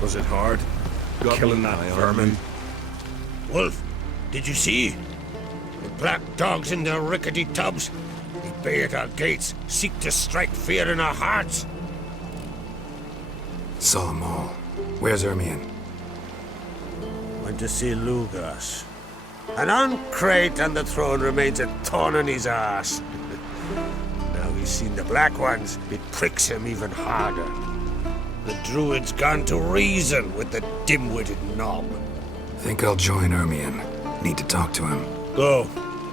Was it hard? Killing that vermin? Wolf, did you see? The black dogs in their rickety tubs. They bay at our gates, seek to strike fear in our hearts. Saw them all. Where's Ermion? Went to see Lugas. And on Crate on the throne remains a thorn in his arse. Now he's seen the Black Ones, it pricks him even harder. The Druid's gone to reason with the dim-witted knob. Think I'll join Ermion. Need to talk to him. Go.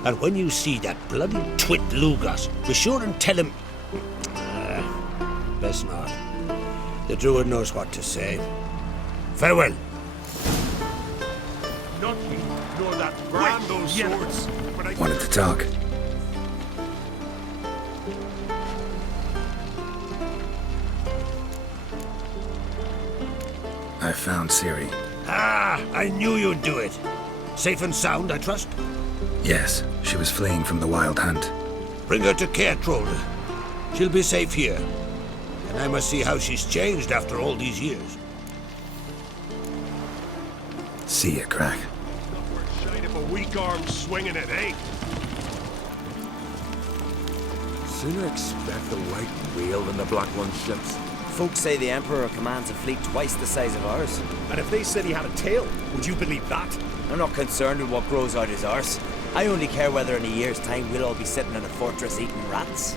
And when you see that bloody twit Lugas, be sure and tell him... best not. The Druid knows what to say. Farewell. Nothing, nor that brand those swords. But I Wanted to talk. I found Ciri. Ah, I knew you'd do it. Safe and sound, I trust? Yes, she was fleeing from the Wild Hunt. Bring her to Cairtroll. She'll be safe here. And I must see how she's changed after all these years. See ya, Crack. we're shite if a weak arm swinging it, eh? Sooner expect the white whale than the black one's ships. Folks say the Emperor commands a fleet twice the size of ours. And if they said he had a tail, would you believe that? I'm not concerned with what grows out his arse. I only care whether in a year's time we'll all be sitting in a fortress eating rats.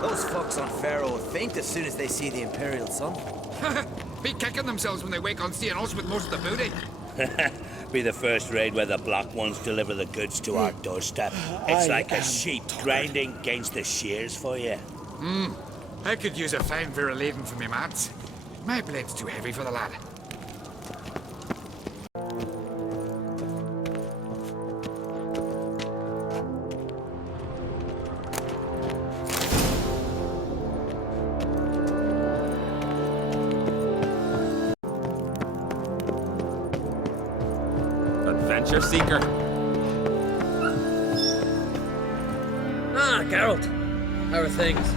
Those fucks on Pharaoh will faint as soon as they see the Imperial sun. Be kicking themselves when they wake on seeing us with most of the booty. Be the first raid where the Black Ones deliver the goods to our doorstep. It's like a sheep grinding against the shears for you. I could use a fine bit of leaving for me mats. My blade's too heavy for the lad. Adventure seeker. Ah, Geralt. How are things?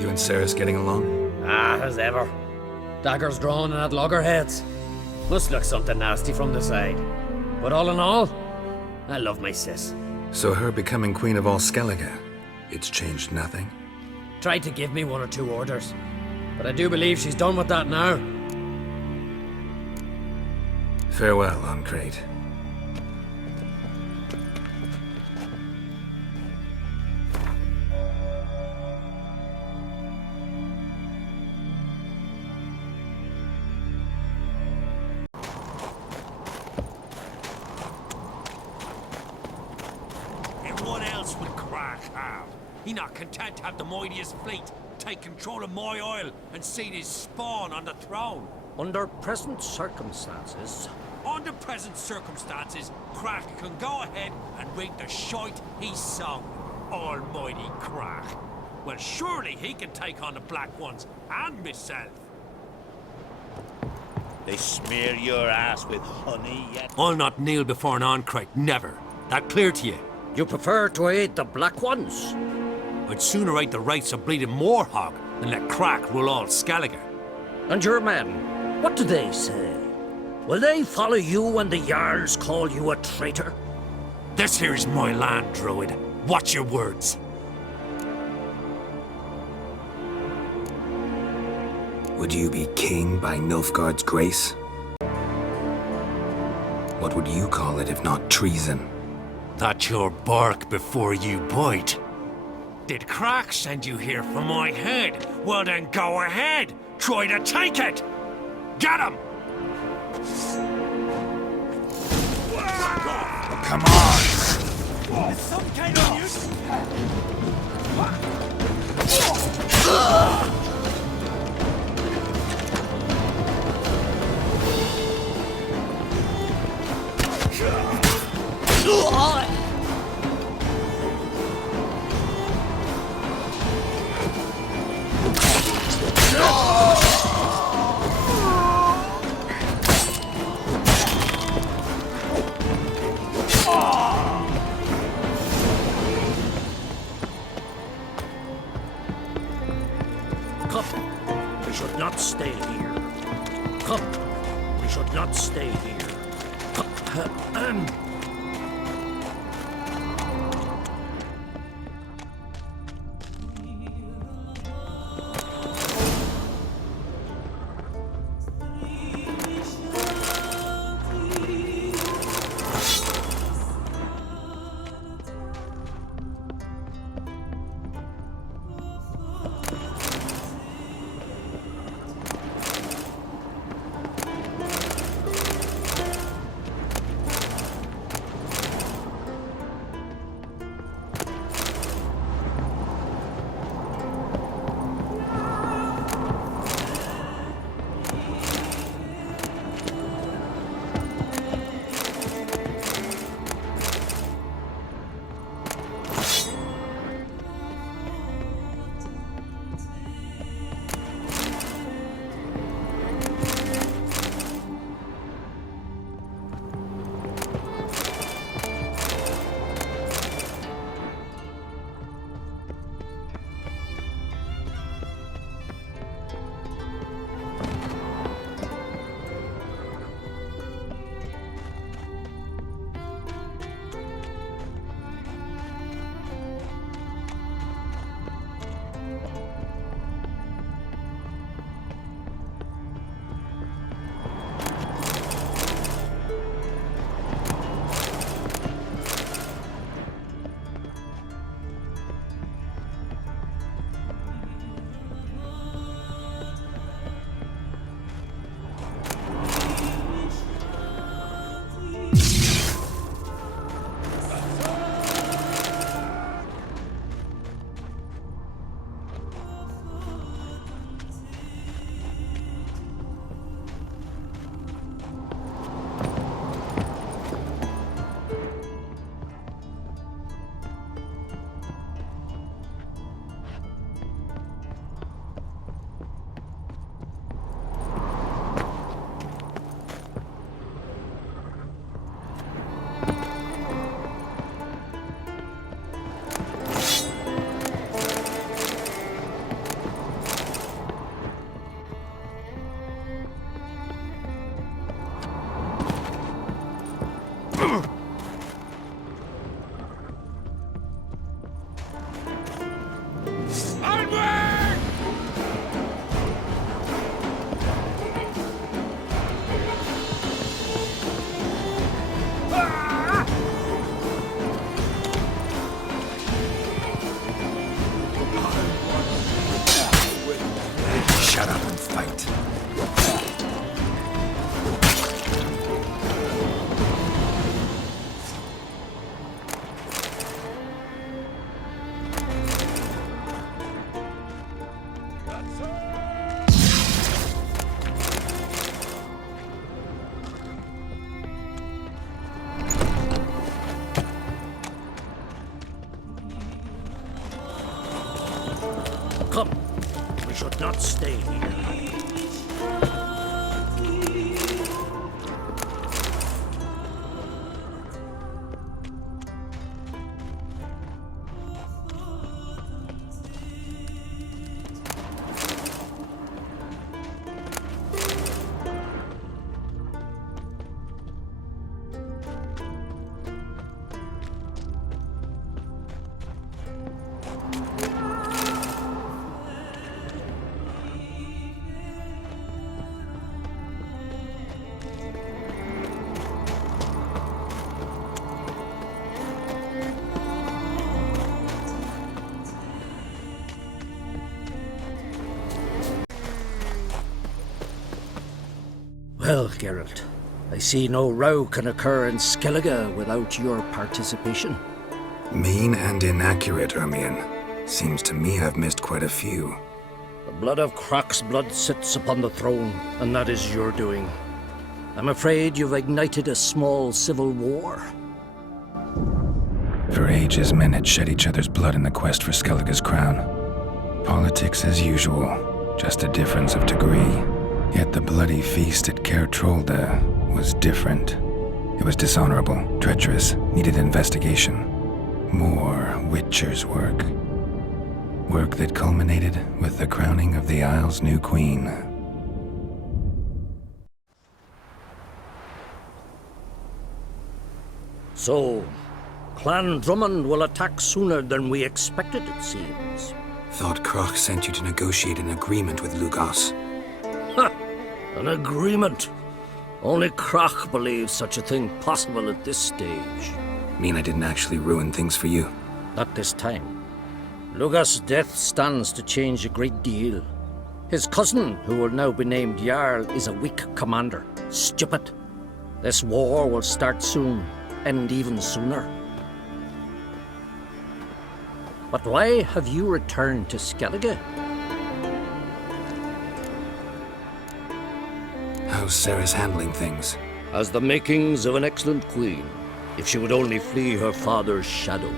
You and Ceres getting along? Ah, as ever. Daggers drawn and at loggerheads. Must look something nasty from the side. But all in all, I love my sis. So her becoming Queen of all Skellige, it's changed nothing? Tried to give me 1 or 2 orders. But I do believe she's done with that now. Farewell, on Crate. And what else would Crack have? He not content to have the mightiest fleet take control of my oil and seat his spawn on the throne. Under present circumstances... Under present circumstances, Crack can go ahead and read the shite he sung. Almighty Crack. Well, surely he can take on the Black Ones and myself. They smear your ass with honey yet. I'll not kneel before an Ancrate, never. That clear to you? You prefer to aid the Black Ones? I'd sooner aid the rights of bleeding Moorhog than let Crack rule all Skellige. And your men, what do they say? Will they follow you when the Jarls call you a traitor? This here's my land, Druid. Watch your words. Would you be king by Nilfgaard's grace? What would you call it if not treason? That's your bark before you bite. Did Crack send you here for my head? Well then go ahead. Try to take it. Get him! Come on! Some kind of use. We should not stay here. Come. We should not stay here. Shut up and fight. Come. We should not stay here. Well, Geralt, I see no row can occur in Skellige without your participation. Mean and inaccurate, Ermion. Seems to me I've missed quite a few. The blood of Croc's blood sits upon the throne, and that is your doing. I'm afraid you've ignited a small civil war. For ages, men had shed each other's blood in the quest for Skellige's crown. Politics as usual, just a difference of degree. Yet the bloody feast at Caer Trolda was different. It was dishonorable, treacherous, needed investigation. More Witcher's work. Work that culminated with the crowning of the Isle's new queen. So, Clan Drummond will attack sooner than we expected, it seems. Thought Croc sent you to negotiate an agreement with Lugos. Ha! An agreement? Only Croc believes such a thing possible at this stage. Mean I didn't actually ruin things for you? Not this time. Lugos' death stands to change a great deal. His cousin, who will now be named Jarl, is a weak commander. Stupid. This war will start soon, end even sooner. But why have you returned to Skellige? How's Sarah's handling things? Has the makings of an excellent queen, if she would only flee her father's shadow.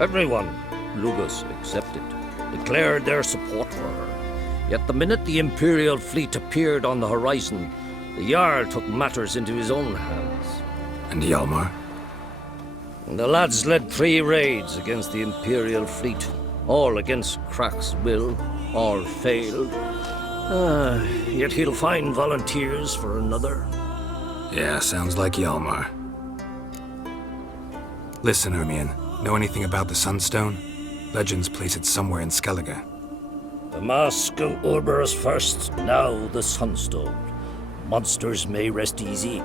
Everyone, Lugos excepted, declared their support for her. Yet the minute the Imperial fleet appeared on the horizon, the Jarl took matters into his own hands. And Hjalmar? The lads led 3 raids against the Imperial fleet, all against Croc's will, all failed. Yet he'll find volunteers for another. Yeah, sounds like Hjalmar. Listen, Ermion, know anything about the Sunstone? Legends place it somewhere in Skellige. The mask of Urberus first, now the Sunstone. Monsters may rest easy.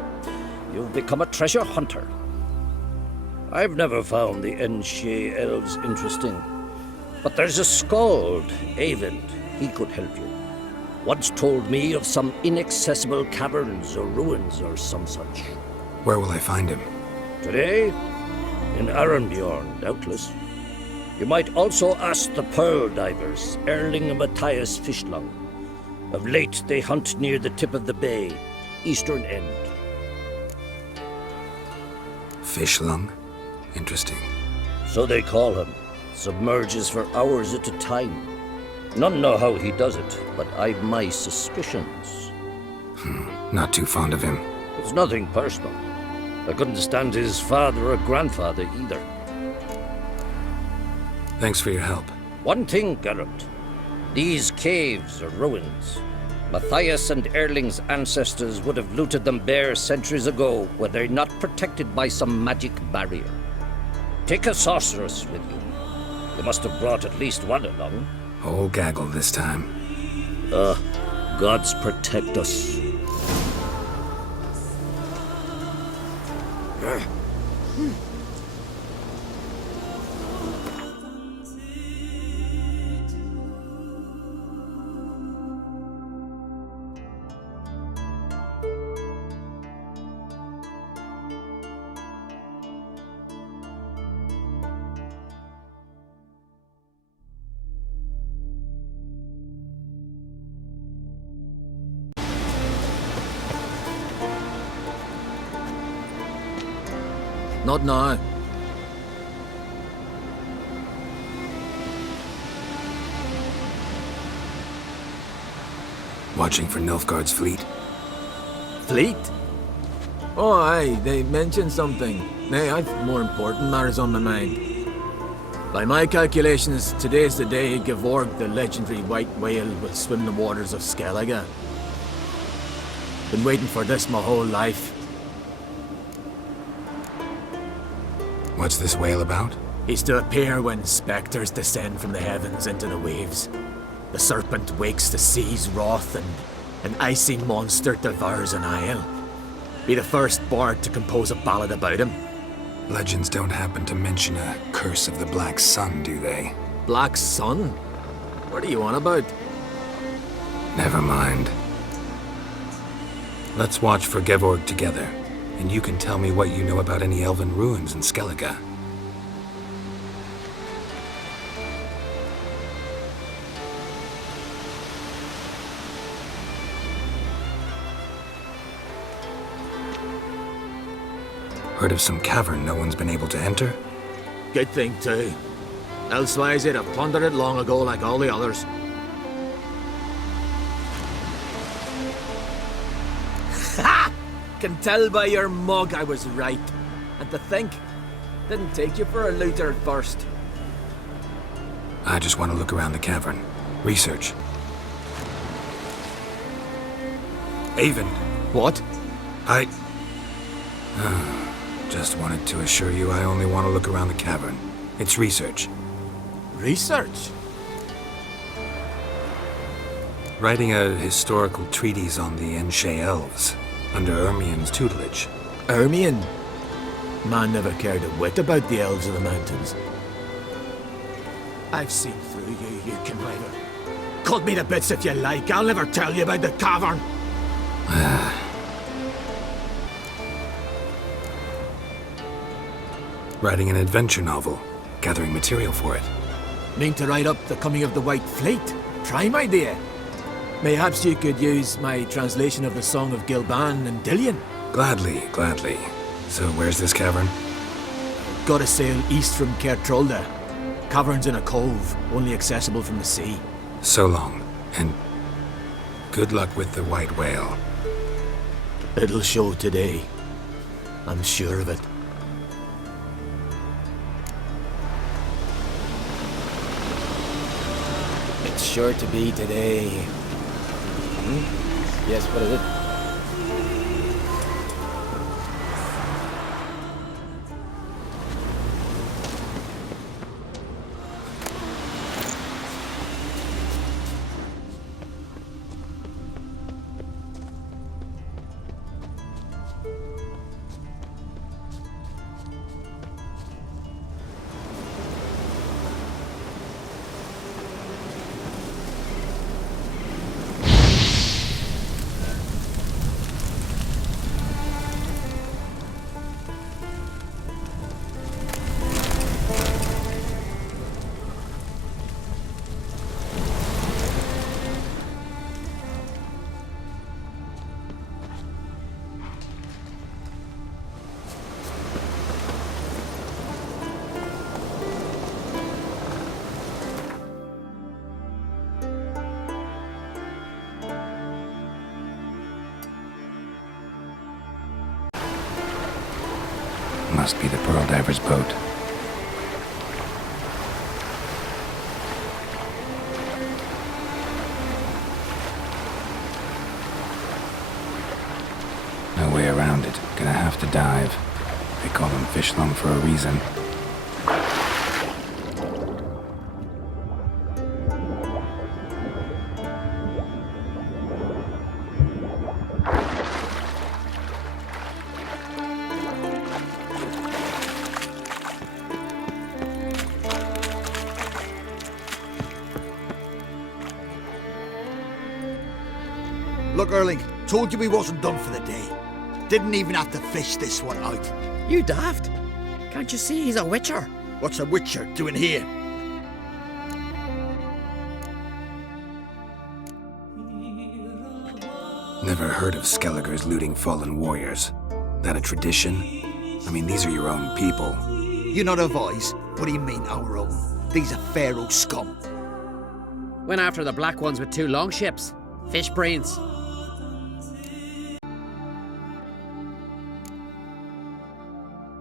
You've become a treasure hunter. I've never found the Enshe elves interesting. But there's a skald, Eyvind. He could help you. Once told me of some inaccessible caverns or ruins or some such. Where will I find him? Today? In Arenbjorn, doubtless. You might also ask the pearl divers, Erling and Matthias Fishlung. Of late, they hunt near the tip of the bay, eastern end. Fishlung? Interesting. So they call him. Submerges for hours at a time. None know how he does it, but I've my suspicions. Not too fond of him. It's nothing personal. I couldn't stand his father or grandfather either. Thanks for your help. One thing, Geralt. These caves are ruins. Matthias and Erling's ancestors would have looted them bare centuries ago were they not protected by some magic barrier. Take a sorceress with you. You must have brought at least one along. Whole gaggle this time. Gods protect us. Not now. Watching for Nilfgaard's fleet. Fleet? Oh, aye, they mentioned something. Nay, I've more important matters on my mind. By my calculations, today's the day Gevorg, the legendary white whale, will swim the waters of Skellige. Been waiting for this my whole life. What's this whale about? He's to appear when spectres descend from the heavens into the waves. The serpent wakes the sea's wrath and an icy monster devours an isle. Be the first bard to compose a ballad about him. Legends don't happen to mention a curse of the Black Sun, do they? Black Sun? What are you on about? Never mind. Let's watch for Gevorg together, and you can tell me what you know about any elven ruins in Skellige. Heard of some cavern no one's been able to enter? Good thing, too. Elsewise, they'd have plundered it long ago like all the others. Ha! Can tell by your mug I was right. And to think, didn't take you for a looter at first. I just want to look around the cavern. Research. Eyvind, What? I... just wanted to assure you I only want to look around the cavern. It's research. Research? Writing a historical treatise on the Enshe elves, under Ermien's tutelage. Ermien? Man never cared a whit about the elves of the mountains. I've seen through you, you conniver. Cut me to bits if you like, I'll never tell you about the cavern. Writing an adventure novel, gathering material for it. Mean to write up the coming of the White Fleet? Prime idea. Mayhaps you could use my translation of the Song of Gilban and Dillion. Gladly, gladly. So where's this cavern? Gotta sail east from Kertrolda. Cavern's in a cove, only accessible from the sea. So long, and good luck with the white whale. It'll show today. I'm sure of it. It's sure to be today. Yes, what is it? Must be the Pearl Diver's boat. No way around it. Gonna have to dive. They call them fish lung for a reason. Look, Erling, told you we wasn't done for the day. Didn't even have to fish this one out. You daft? Can't you see he's a witcher? What's a witcher doing here? Never heard of Skelligers looting fallen warriors. That a tradition? I mean, these are your own people. You not of ours? What do you mean, our own? These are Pharaoh scum. Went after the black ones with 2 longships. Fish brains.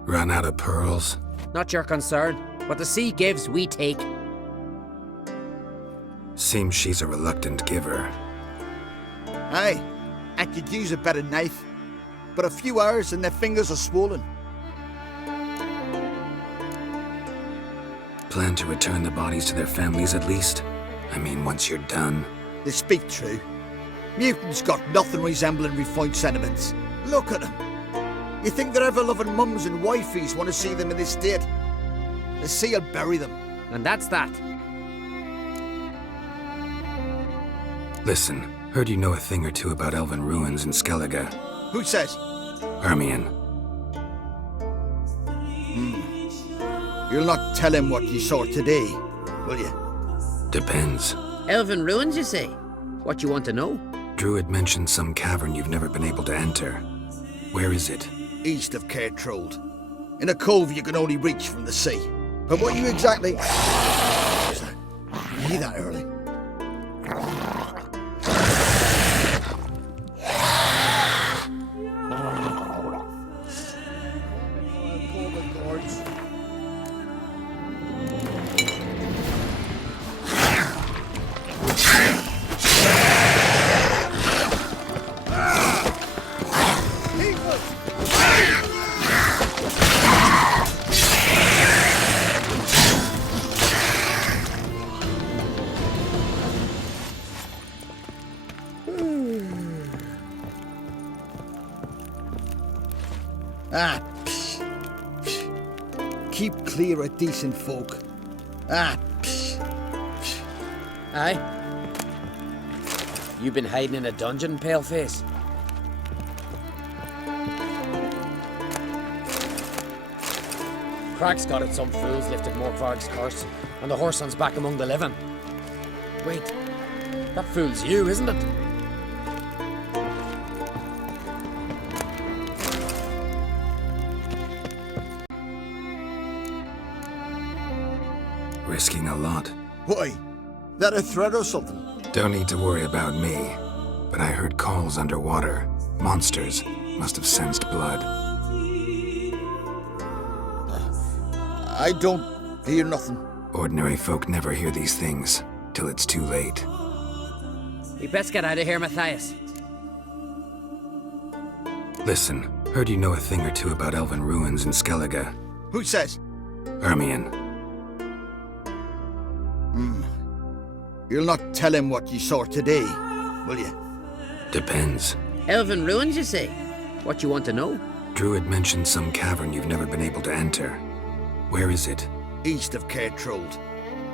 Run out of pearls? Not your concern. What the sea gives, we take. Seems she's a reluctant giver. Aye, I could use a better knife. But a few hours and their fingers are swollen. Plan to return the bodies to their families at least? I mean, once you're done. They speak true. Mutants got nothing resembling refined sentiments. Look at them. You think their ever-loving mums and wifeys want to see them in this state? The sea will bury them. And that's that. Listen, heard you know a thing or two about elven ruins in Skellige. Who says? Ermien. You'll not tell him what you saw today, will you? Depends. Elven ruins, you say? What you want to know? Druid mentioned some cavern you've never been able to enter. Where is it? East of Kertrold. In a cove you can only reach from the sea. But what you exactly... You hear that, Early? Ah, psh, psh. Keep clear of decent folk. Ah, psh, psh. Aye? You been hiding in a dungeon, paleface? Crack's got it, some fools lifted Morkvarg's curse, and the Whoreson's back among the living. Wait, that fool's you, isn't it? Risking a lot. Why? That a threat or something? Don't need to worry about me. But I heard calls underwater. Monsters must have sensed blood. I don't hear nothing. Ordinary folk never hear these things till it's too late. We best get out of here, Matthias. Listen, heard you know a thing or two about elven ruins in Skellige. Who says? Ermion. You'll not tell him what you saw today, will you? Depends. Elven ruins, you say? What you want to know? Druid mentioned some cavern you've never been able to enter. Where is it? East of Cairtrold.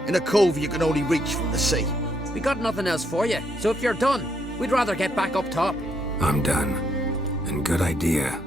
In a cove you can only reach from the sea. We got nothing else for you, so if you're done, we'd rather get back up top. I'm done. And good idea.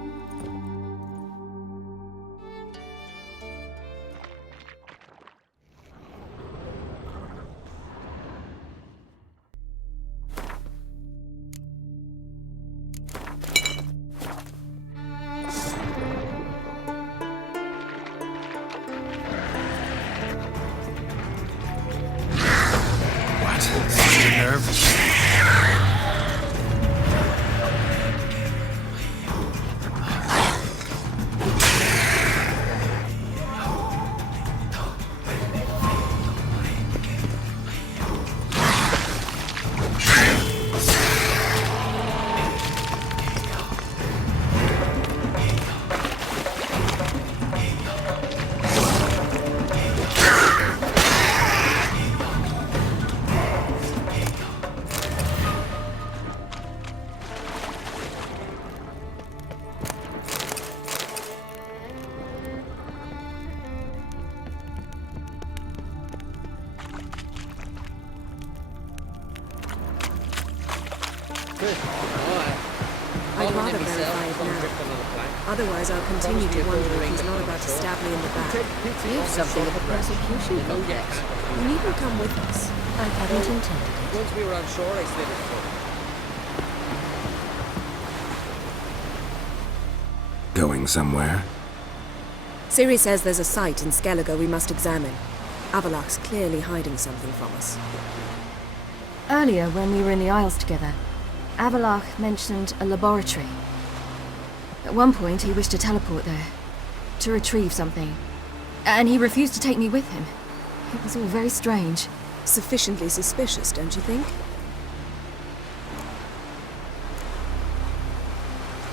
I'd rather verify it now. Otherwise, I'll continue to wonder if he's not about to stab me in the back. You have something of a persecution. Oh, yes. You needn't come with us. I hadn't intended it. Once we were on shore, I slid his foot. Going somewhere? Ciri says there's a site in Skellige we must examine. Avalok's clearly hiding something from us. Earlier, when we were in the Isles together, Avalok mentioned a laboratory. At one point, he wished to teleport there, to retrieve something. And he refused to take me with him. It was all very strange. Sufficiently suspicious, don't you think?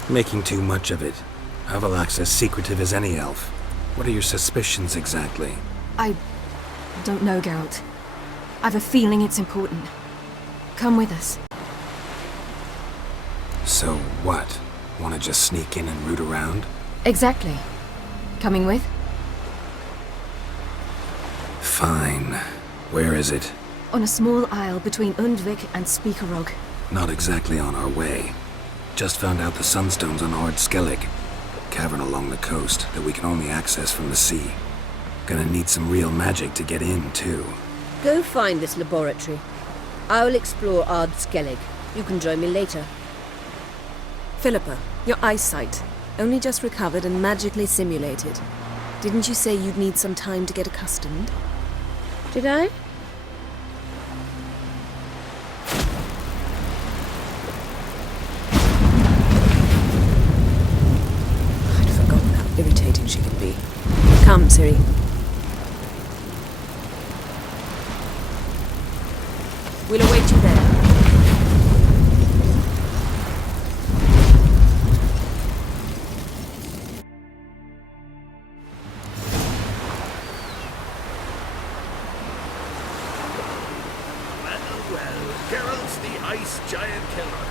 Making too much of it. Avalok's as secretive as any elf. What are your suspicions exactly? I don't know, Geralt. I've a feeling it's important. Come with us. So what? Want to just sneak in and root around? Exactly. Coming with? Fine. Where is it? On a small isle between Undvik and Speakerog. Not exactly on our way. Just found out the Sunstone's on Ord Skellig. Cavern along the coast that we can only access from the sea. Gonna need some real magic to get in, too. Go find this laboratory. I will explore Ard Skellig. You can join me later. Philippa, your eyesight. Only just recovered and magically simulated. Didn't you say you'd need some time to get accustomed? Did I? I'd forgotten how irritating she can be. Come, Ciri. We'll await you there. Well, Geralt's the ice giant killer.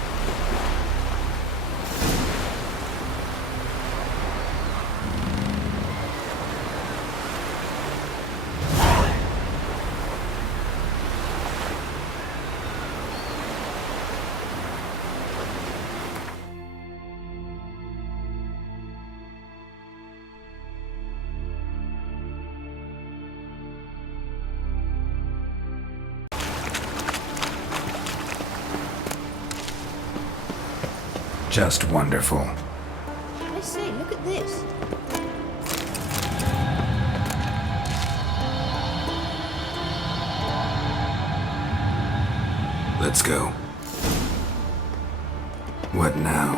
Just wonderful. I say, look at this. Let's go. What now?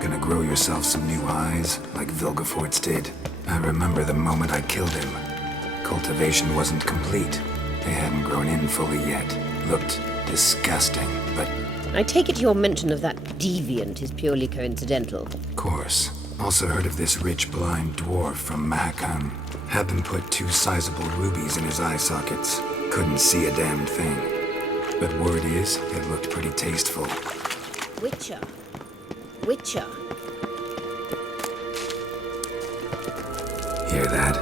Gonna grow yourself some new eyes, like Vilgefortz did? I remember the moment I killed him. Cultivation wasn't complete. They hadn't grown in fully yet. Looked disgusting, but... I take it your mention of that deviant is purely coincidental. Of course. Also heard of this rich blind dwarf from Mahakam. Had them put 2 sizable rubies in his eye sockets. Couldn't see a damn thing. But word is, it looked pretty tasteful. Witcher. Witcher. Hear that?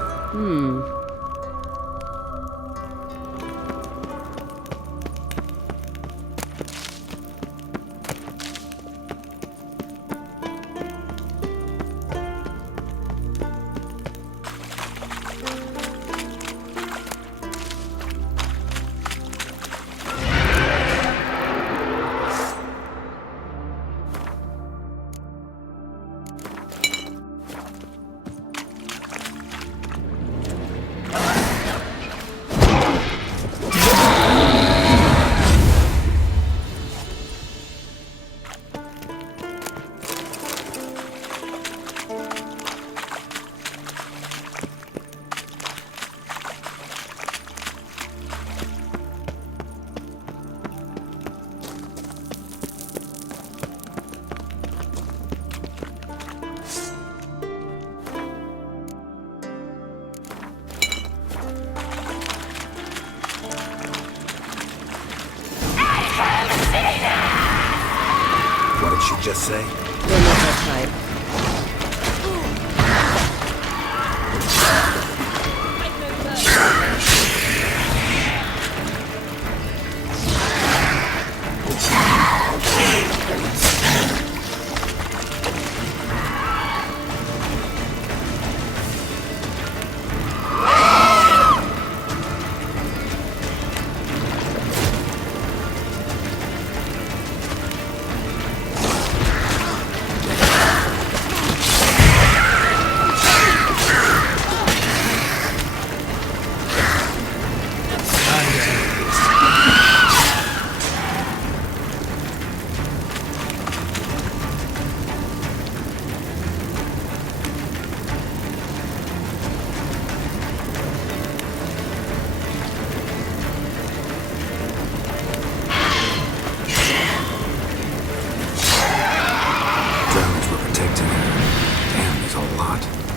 What did she just say? You're not her type.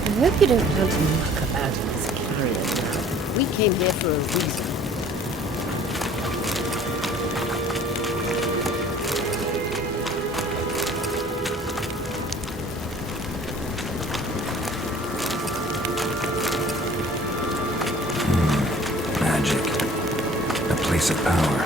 I hope you don't plan to muck about in this carrier now. We came here for a reason. Magic. A place of power.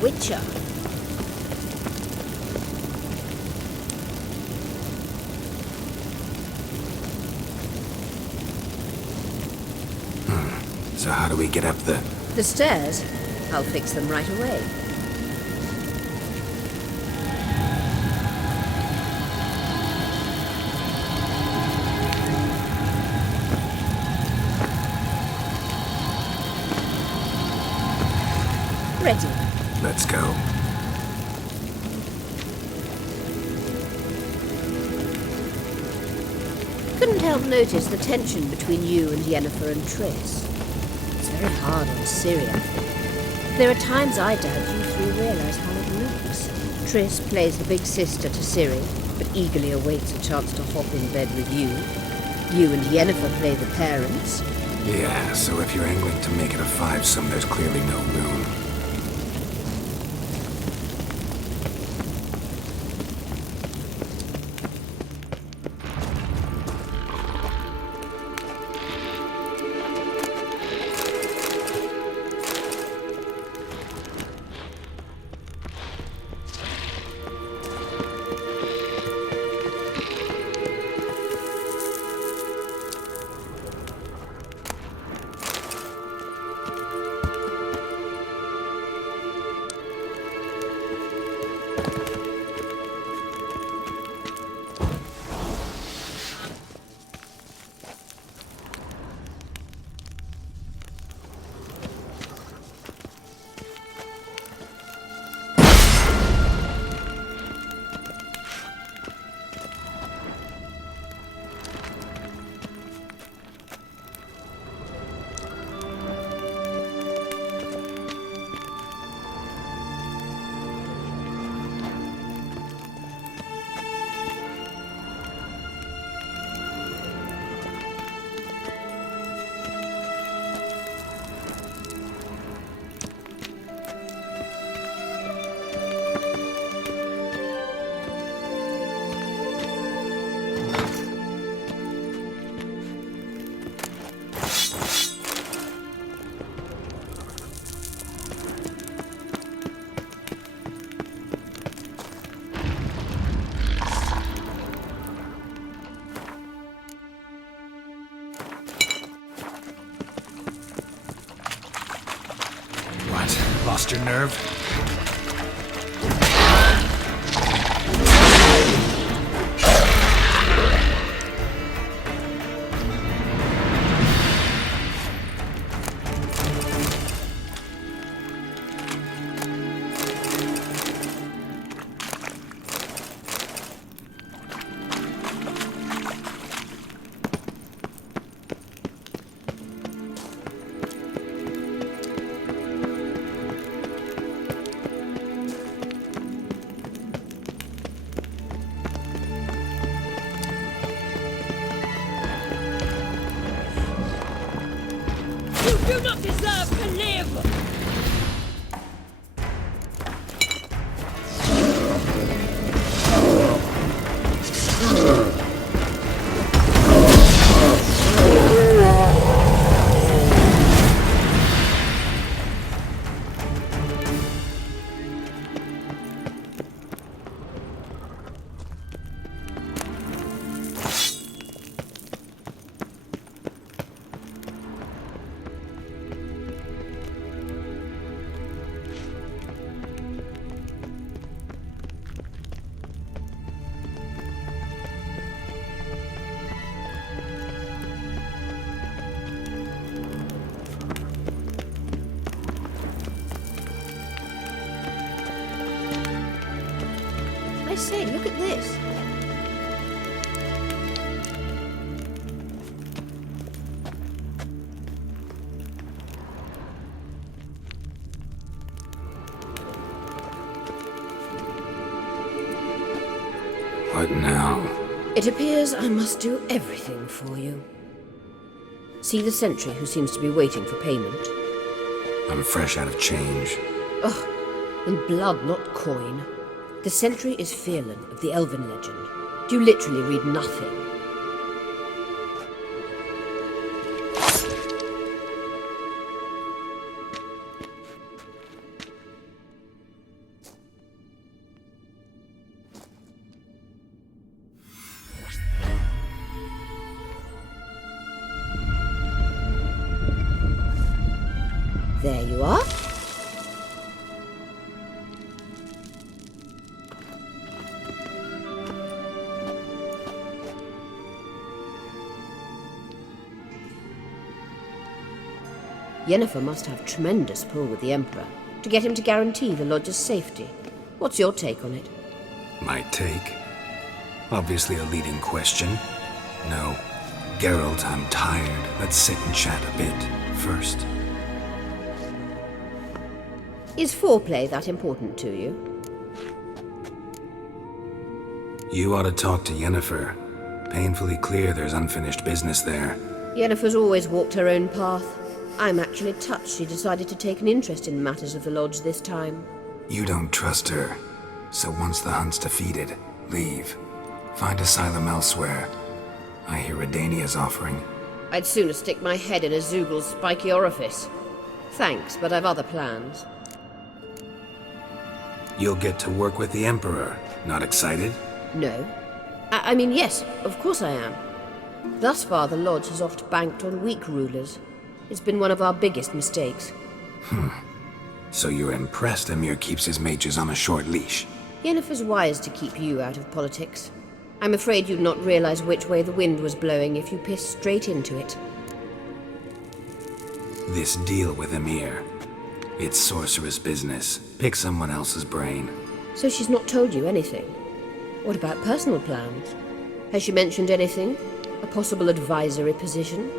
Witcher. So how do we get up the... The stairs? I'll fix them right away. Ready. Let's go. can't help notice the tension between you and Yennefer and Triss. It's very hard on Ciri, I think. There are times I doubt you three realise how it looks. Triss plays the big sister to Ciri, but eagerly awaits a chance to hop in bed with you. You and Yennefer play the parents. Yeah, so if you're angling to make it a five-some, there's clearly no room. Lost your nerve? You do not deserve to live! I say, look at this. What now? It appears I must do everything for you. See the sentry who seems to be waiting for payment? I'm fresh out of change. Ugh, in blood, not coin. The sentry is Fearlan of the Elven legend. You literally read nothing. There you are. Yennefer must have tremendous pull with the Emperor to get him to guarantee the lodge's safety. What's your take on it? My take? Obviously a leading question. No, Geralt, I'm tired. Let's sit and chat a bit first. Is foreplay that important to you? You ought to talk to Yennefer. Painfully clear there's unfinished business there. Yennefer's always walked her own path. I'm actually touched she decided to take an interest in matters of the Lodge this time. You don't trust her. So once the hunt's defeated, leave. Find asylum elsewhere. I hear Redania's offering. I'd sooner stick my head in a Zoogl's spiky orifice. Thanks, but I've other plans. You'll get to work with the Emperor. Not excited? No. I mean, yes, of course I am. Thus far, the Lodge has oft banked on weak rulers. It's been one of our biggest mistakes. So you're impressed Emir keeps his mages on a short leash? Yennefer's wise to keep you out of politics. I'm afraid you'd not realize which way the wind was blowing if you pissed straight into it. This deal with Emir. It's sorceress business. Pick someone else's brain. So she's not told you anything? What about personal plans? Has she mentioned anything? A possible advisory position?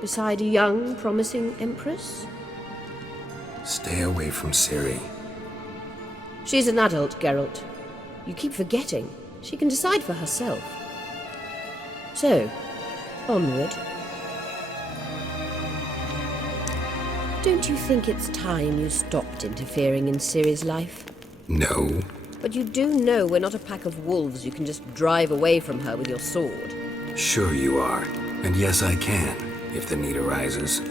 Beside a young, promising empress? Stay away from Ciri. She's an adult, Geralt. You keep forgetting. She can decide for herself. So, onward. Don't you think it's time you stopped interfering in Ciri's life? No. But you do know we're not a pack of wolves you can just drive away from her with your sword. Sure you are. And yes, I can, if the need arises.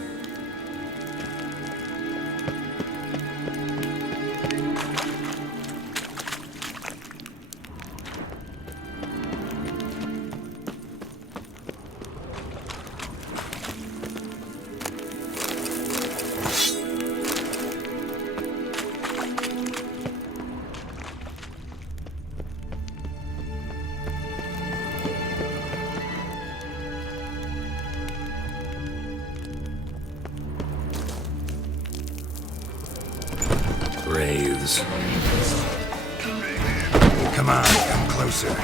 Wraiths. Come on, come closer.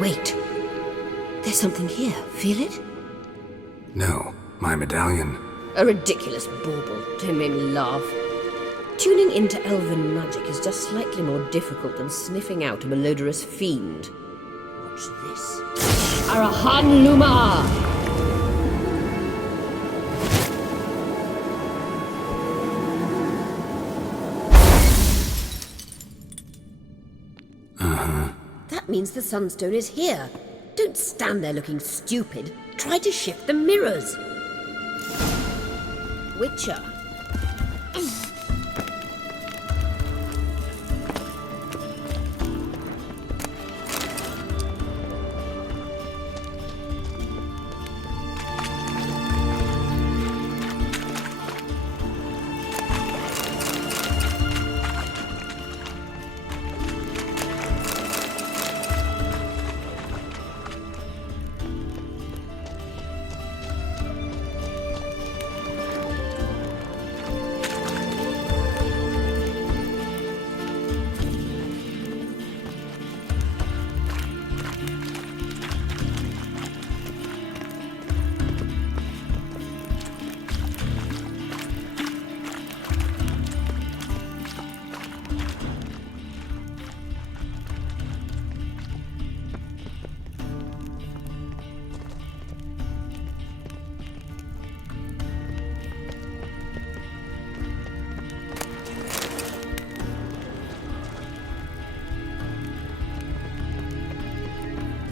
Wait. There's something here. Feel it? No, my medallion. A ridiculous bauble. Don't make me laugh. Tuning into elven magic is just slightly more difficult than sniffing out a malodorous fiend. Watch this. Arahan Luma! That means the Sunstone is here. Don't stand there looking stupid. Try to shift the mirrors. Witcher.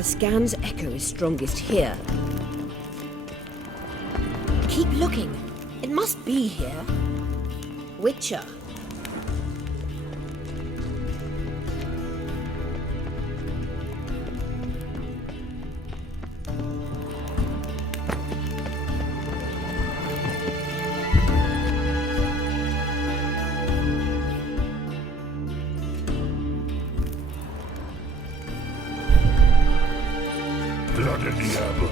The scan's echo is strongest here. Keep looking. It must be here. Witcher. Blood of diable.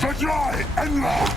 Verdry and lock!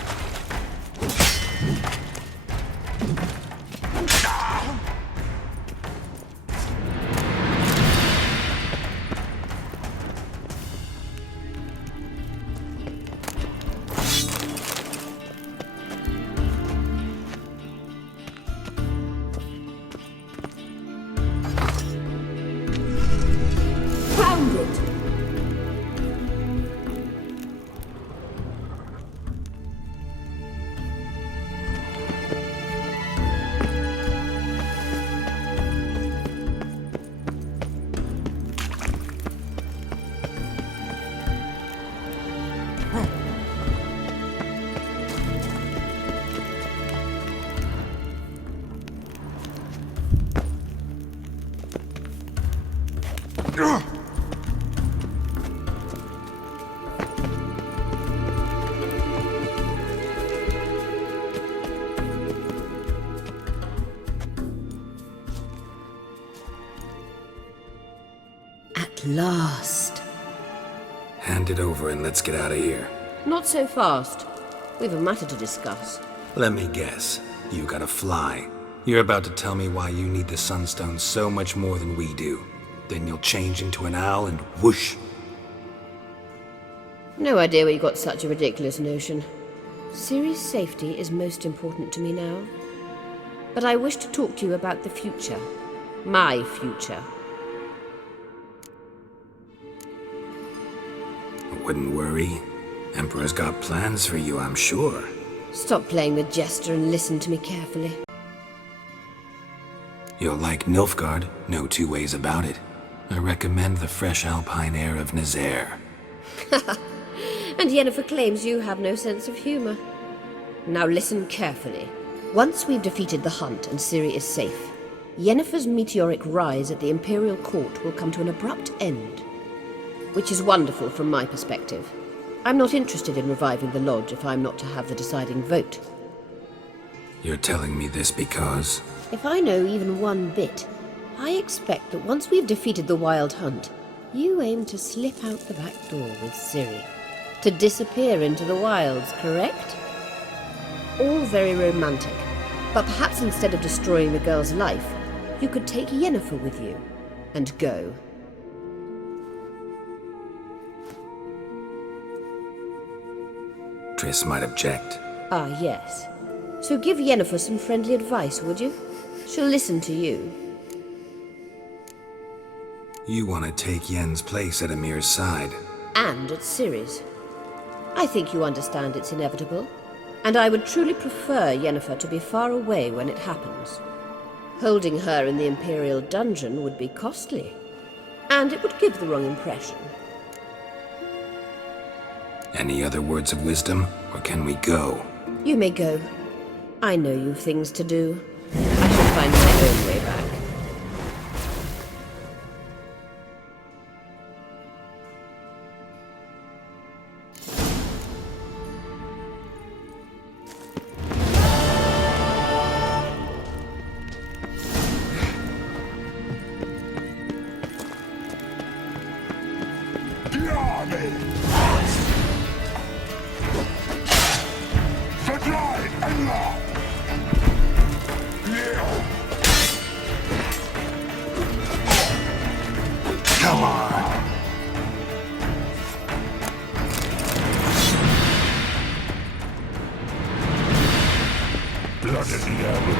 At last. Hand it over and let's get out of here. Not so fast. We've a matter to discuss. Let me guess. You gotta fly. You're about to tell me why you need the Sunstone so much more than we do. Then you'll change into an owl and whoosh. No idea where you got such a ridiculous notion. Ciri's safety is most important to me now. But I wish to talk to you about the future. My future. Wouldn't worry. Emperor's got plans for you, I'm sure. Stop playing the jester and listen to me carefully. You'll like Nilfgaard, no two ways about it. I recommend the fresh alpine air of Nazaire. And Yennefer claims you have no sense of humor. Now listen carefully. Once we've defeated the hunt and Ciri is safe, Yennefer's meteoric rise at the Imperial Court will come to an abrupt end. Which is wonderful from my perspective. I'm not interested in reviving the Lodge if I'm not to have the deciding vote. You're telling me this because... If I know even one bit, I expect that once we've defeated the Wild Hunt, You aim to slip out the back door with Ciri. To disappear into the wilds, correct? All very romantic. But perhaps instead of destroying the girl's life, you could take Yennefer with you and go. Triss might object. Ah, yes. So give Yennefer some friendly advice, would you? She'll listen to you. You want to take Yen's place at Emir's side. And at Ciri's. I think you understand it's inevitable. And I would truly prefer Yennefer to be far away when it happens. Holding her in the Imperial dungeon would be costly. And it would give the wrong impression. Any other words of wisdom, or can we go? You may go. I know you've things to do. I shall find my own way back. Come on. Blood of the devil.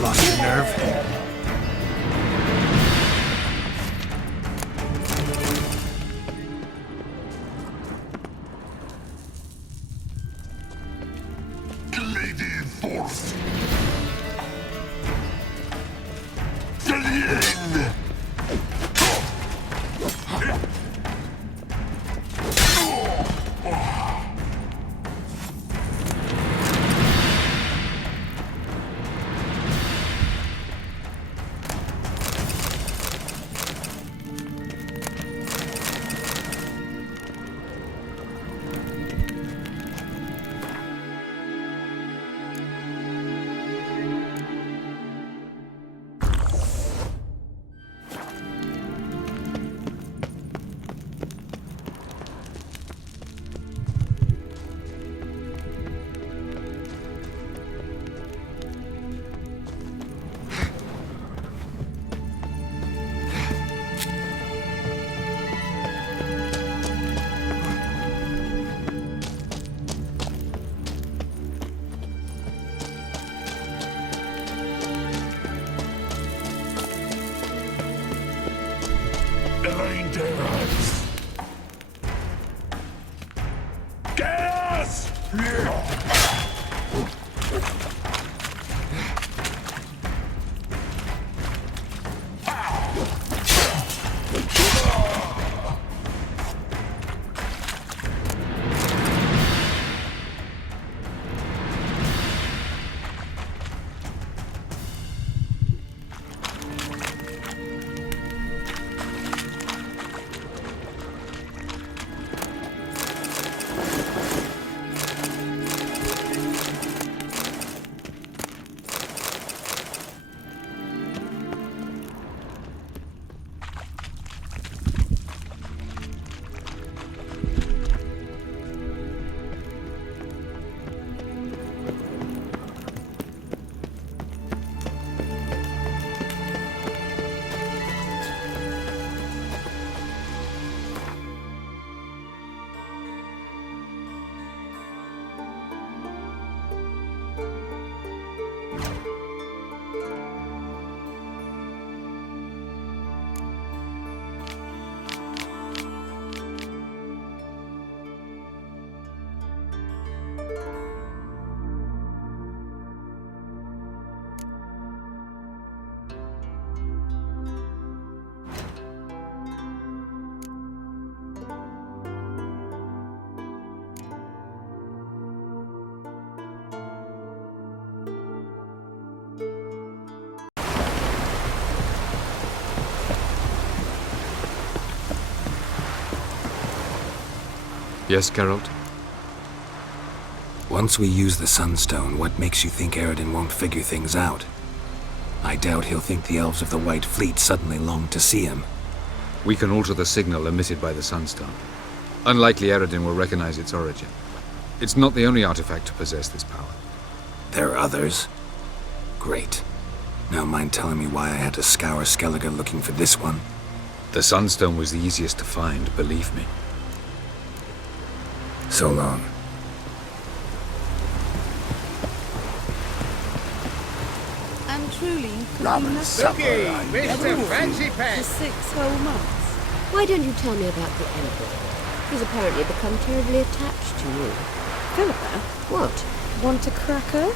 Lost your nerve? Lady Force. Galien. Yes, Geralt? Once we use the Sunstone, what makes you think Eredin won't figure things out? I doubt he'll think the elves of the White Fleet suddenly long to see him. We can alter the signal emitted by the Sunstone. Unlikely Eredin will recognize its origin. It's not the only artifact to possess this power. There are others? Great. Now mind telling me why I had to scour Skellige looking for this one? The Sunstone was the easiest to find, believe me. So long. And truly, you could be nothing Mr. Fancy for Pants. 6 whole months. Why don't you tell me about the Emperor? He's apparently become terribly attached to you. Philippa, What? want a cracker?